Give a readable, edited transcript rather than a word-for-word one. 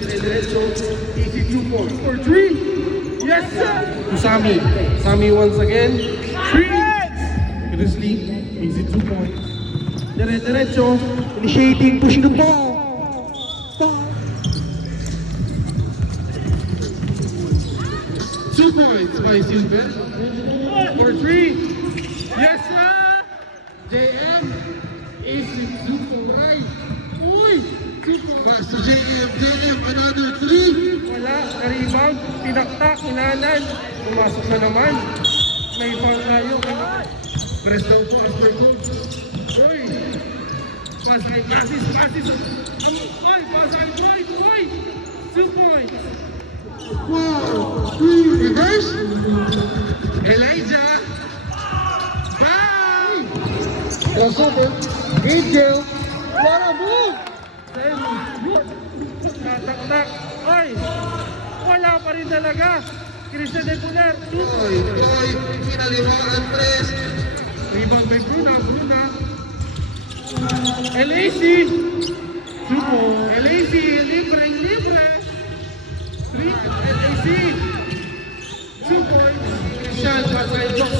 dire-diretso. Easy 2 points. For 3. Yes, sir. To Sammy. Sammy once again. 3. Grizzly. Easy 2 points. Dire-diretso. Initiating, pushing the ball. 2 points by Silver. For 3. Yes, sir. JM. Easy 2 points. Uy. 2 points. Sa JM, another 3. Wala, na-rebound, tinaktak, inanan, pumasok na naman. May foul tayo. Press down po, after goal. Uy! Pass ay passes. Ay, pass ay boy! 2 points. Wow! 3, reverse. Elijah! Bang! Crossover. Great girl. What a move! Tataktak. Ay! Wala pa rin talaga. Christian Depuler, 2 Boy, kinaliwangan press. Rebound by Bruna. LAC. 2 points. LAC, libre. 3, LAC. 2 points. Christian, pass ay Jox